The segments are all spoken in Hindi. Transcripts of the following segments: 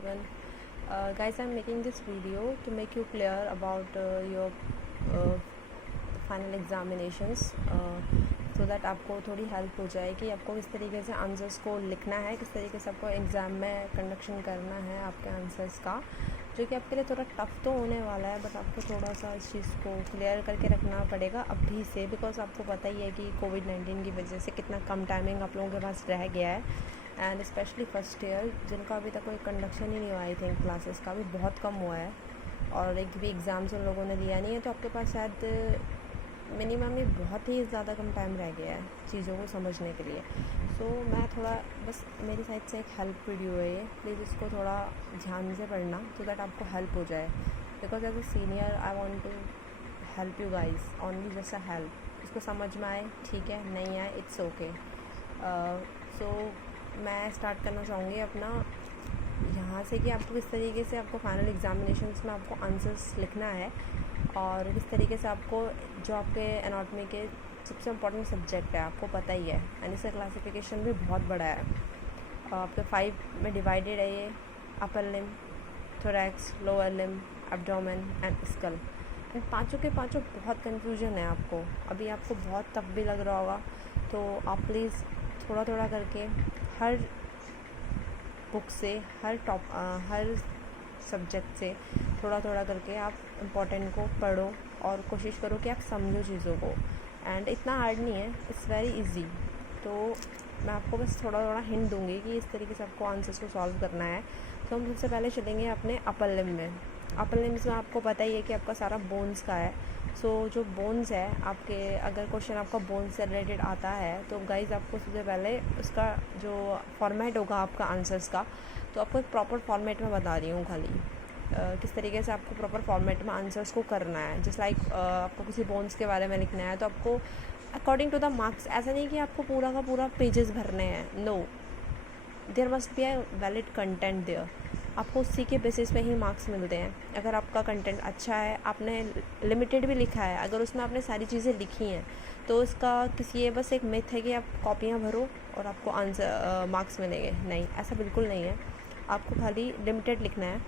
everyone. Guys, I'm making this video to make you clear about your final examinations so that आपको थोड़ी हेल्प हो जाए कि आपको किस तरीके से आंसर्स को लिखना है, किस तरीके से आपको एग्ज़ाम में कंडक्शन करना है आपके आंसर्स का, जो कि आपके लिए थोड़ा टफ तो होने वाला है, बट आपको थोड़ा सा इस चीज़ को क्लियर करके रखना पड़ेगा अभी से, बिकॉज आपको पता ही है कि कोविड-19 की वजह से कितना कम टाइमिंग आप लोगों के पास रह गया है। एंड स्पेशली फर्स्ट ईयर जिनका अभी तक कोई कंडक्शन ही नहीं हुआ, आई थिंक क्लासेस का भी बहुत कम हुआ है और एक भी एग्ज़ाम्स उन लोगों ने लिया नहीं है, तो आपके पास शायद मिनिमम ही बहुत ही ज़्यादा कम टाइम रह गया है चीज़ों को समझने के लिए। सो मैं थोड़ा बस मेरी साइड से एक हेल्प वीडियो है ये, प्लीज़ इसको थोड़ा ध्यान से पढ़ना सो दैट आपको हेल्प हो जाए, because as a senior I want to help you guys, only just a help. इसको समझ में आए ठीक है, नहीं आए इट्स ओके। सो मैं स्टार्ट करना चाहूँगी अपना यहाँ से कि आपको किस तरीके से आपको फाइनल एग्जामिनेशंस में आपको आंसर्स लिखना है और किस तरीके से आपको जो आपके एनाटॉमी के सबसे इम्पोर्टेंट सब्जेक्ट है आपको पता ही है, एंड इसका क्लासिफिकेशन भी बहुत बड़ा है। आपके 5 में डिवाइडेड है ये, upper limb, thorax, lower limb, abdomen and skull. इन पाँचों के पाँचों बहुत कन्फ्यूजन है आपको, अभी आपको बहुत टफ भी लग रहा होगा, तो आप प्लीज़ थोड़ा थोड़ा करके हर बुक से हर सब्जेक्ट से थोड़ा थोड़ा करके आप इम्पोर्टेंट को पढ़ो और कोशिश करो कि आप समझो चीज़ों को। एंड इतना हार्ड नहीं है, इट्स वेरी इजी। तो मैं आपको बस थोड़ा थोड़ा हिंट दूंगी कि इस तरीके से आपको आंसर्स को सॉल्व करना है। तो हम सबसे पहले चलेंगे अपने अपर लिम में। अपर लिम्स में आपको पता ही है कि आपका सारा बोन्स का है। सो जो बोन्स है आपके, अगर क्वेश्चन आपका बोन्स से रिलेटेड आता है तो गाइज आपको सबसे पहले उसका जो फॉर्मेट होगा आपका आंसर्स का, तो आपको एक प्रॉपर फॉर्मेट में बता रही हूँ खाली किस तरीके से आपको प्रॉपर फॉर्मेट में आंसर्स को करना है। जस्ट लाइक आपको किसी बोन्स के बारे में लिखना है तो आपको अकॉर्डिंग टू द मार्क्स, ऐसा नहीं कि आपको पूरा का पूरा पेजेस भरने हैं, no, there must be a valid content there. आपको उसी के बेसिस पे ही मार्क्स मिलते हैं। अगर आपका कंटेंट अच्छा है, आपने लिमिटेड भी लिखा है, अगर उसमें आपने सारी चीज़ें लिखी हैं तो उसका ये बस एक मिथ है कि आप कॉपियाँ भरो और आपको आंसर मार्क्स मिलेंगे। नहीं, ऐसा बिल्कुल नहीं है। आपको खाली लिमिटेड लिखना है,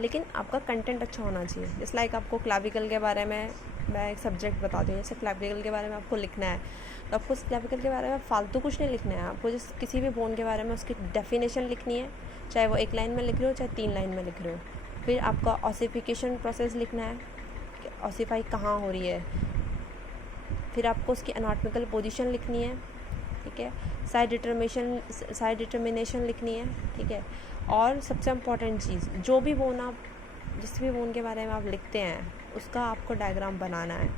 लेकिन आपका कंटेंट अच्छा होना चाहिए। जैसे लाइक आपको क्लाविकल के बारे में मैं एक सब्जेक्ट बताती हूँ, जैसे क्लाविकल के बारे में आपको लिखना है तो आपको उस क्लाविकल के बारे में फालतू कुछ नहीं लिखना है। आपको जिस किसी भी बोन के बारे में उसकी डेफिनेशन लिखनी है, चाहे वो 1 लाइन में लिख रहे हो चाहे 3 लाइन में लिख रहे हो। फिर आपका ऑसिफिकेशन प्रोसेस लिखना है कि ऑसिफाई कहाँ हो रही है। फिर आपको उसकी एनाटॉमिकल पोजीशन लिखनी है, ठीक है। साइड डिटर्मिनेशन लिखनी है, ठीक है। और सबसे इम्पॉर्टेंट चीज़, जो भी बोन आप जिस भी बोन के बारे में आप लिखते हैं उसका आपको डायग्राम बनाना है,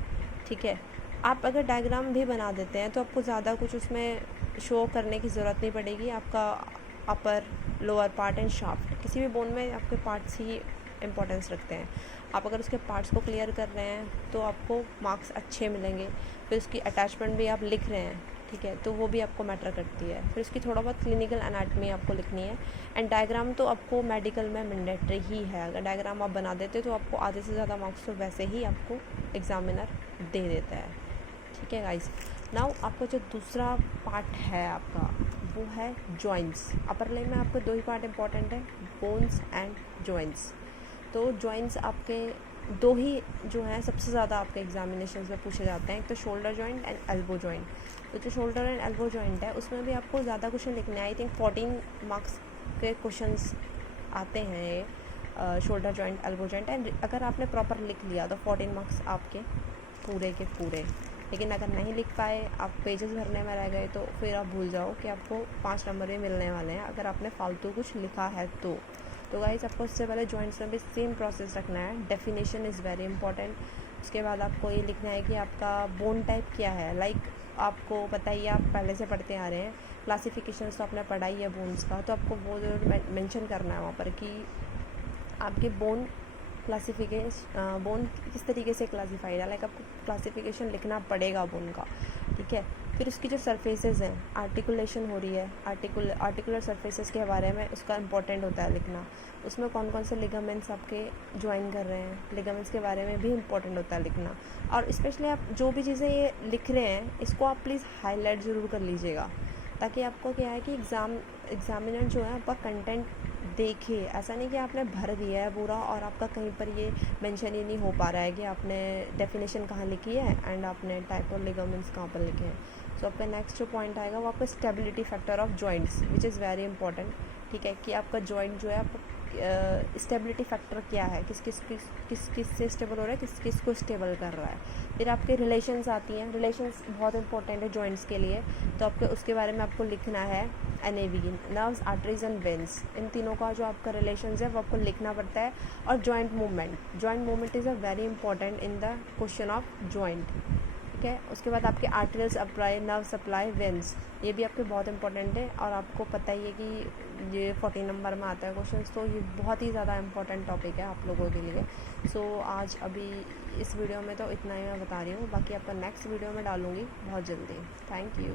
ठीक है। आप अगर डायग्राम भी बना देते हैं तो आपको ज़्यादा कुछ उसमें शो करने की ज़रूरत नहीं पड़ेगी। आपका अपर, लोअर पार्ट एंड शाफ्ट, किसी भी बोन में आपके पार्ट्स ही इम्पोर्टेंस रखते हैं। आप अगर उसके पार्ट्स को क्लियर कर रहे हैं तो आपको मार्क्स अच्छे मिलेंगे। फिर उसकी अटैचमेंट भी आप लिख रहे हैं, ठीक है, तो वो भी आपको मैटर करती है। फिर उसकी थोड़ा बहुत क्लिनिकल एनाटमी आपको लिखनी है। एंड डायग्राम तो आपको मेडिकल में मैंडेटरी ही है। अगर डायग्राम आप बना देते तो आपको आधे से ज़्यादा मार्क्स तो वैसे ही आपको एग्जामिनर दे देता है, ठीक है गाइस। नाउ आपका जो दूसरा पार्ट है आपका, वो है जॉइंट्स। अपर लिम में आपके 2 ही पार्ट इंपॉर्टेंट है, बोन्स एंड जॉइंट्स। तो जॉइंट्स आपके 2 ही जो हैं सबसे ज़्यादा आपके एग्जामिनेशन में पूछे जाते हैं, एक तो shoulder joint and elbow joint. तो जो शोल्डर एंड एल्बो जॉइंट है उसमें भी आपको ज़्यादा क्वेश्चन लिखने हैं। आई थिंक 14 मार्क्स के क्वेश्चंस आते हैं ये shoulder joint, elbow joint. And अगर आपने प्रॉपर लिख लिया तो 14 मार्क्स आपके पूरे के पूरे। लेकिन अगर नहीं लिख पाए, आप पेजेस भरने में रह गए, तो फिर आप भूल जाओ कि आपको 5 नंबर भी मिलने वाले हैं अगर आपने फालतू कुछ लिखा है तो गाइस आपको उससे पहले जॉइंट्स में भी सेम प्रोसेस रखना है। Definition is very important. उसके बाद आपको ये लिखना है कि आपका बोन टाइप क्या है। लाइक आपको पता ही, आप पहले से पढ़ते आ रहे हैं, क्लासिफिकेशंस तो आपने पढ़ा ही है बोन्स का, तो आपको वो जरूर मेंशन करना है वहाँ पर कि आपके बोन बोन किस तरीके से क्लासीफाइड है। लाइक आपको क्लासिफिकेशन लिखना पड़ेगा बोन का, ठीक है। फिर उसकी जो सरफेसेस हैं, आर्टिकुलेशन हो रही है, आर्टिकुलर सरफेसेस के बारे में उसका इम्पोर्टेंट होता है लिखना। उसमें कौन कौन से लिगामेंट्स आपके ज्वाइन कर रहे हैं, लिगामेंट्स के बारे में भी इम्पोर्टेंट होता है लिखना। और स्पेशली आप जो भी चीज़ें ये लिख रहे हैं इसको आप प्लीज़ हाईलाइट ज़रूर कर लीजिएगा, ताकि आपको क्या है कि एग्ज़ामिनर जो है आपका कंटेंट देखिए, ऐसा नहीं कि आपने भर दिया है पूरा और आपका कहीं पर ये मेंशन ही नहीं हो पा रहा है कि आपने डेफिनेशन कहाँ लिखी है एंड आपने टाइप और लिगामेंट्स कहाँ पर लिखे हैं। सो आपका नेक्स्ट जो पॉइंट आएगा वो आपका stability factor of joints, which is very important. ठीक है, कि आपका जॉइंट जो है आपका स्टेबिलिटी फैक्टर क्या है, किस किस से स्टेबल हो रहा है, किस किस को स्टेबल कर रहा है। फिर आपके रिलेशंस आती हैं, रिलेशंस बहुत इंपॉर्टेंट है जॉइंट्स के लिए, तो आपके उसके बारे में आपको लिखना है। NAV, nerves, arteries and veins, इन तीनों का जो आपका रिलेशंस है वो आपको लिखना पड़ता है। और joint movement is a very important in the question of joint. ठीक है, उसके बाद आपके arterial supply, nerve supply, veins, ये भी आपके बहुत इंपॉर्टेंट है और आपको पता ही है कि ये 40 नंबर में आता है क्वेश्चन, तो ये बहुत ही ज़्यादा इंपॉर्टेंट टॉपिक है आप लोगों के लिए। सो आज अभी इस वीडियो में तो इतना ही मैं बता रही हूँ, बाकी आपका नेक्स्ट वीडियो में डालूँगी बहुत जल्दी। Thank you.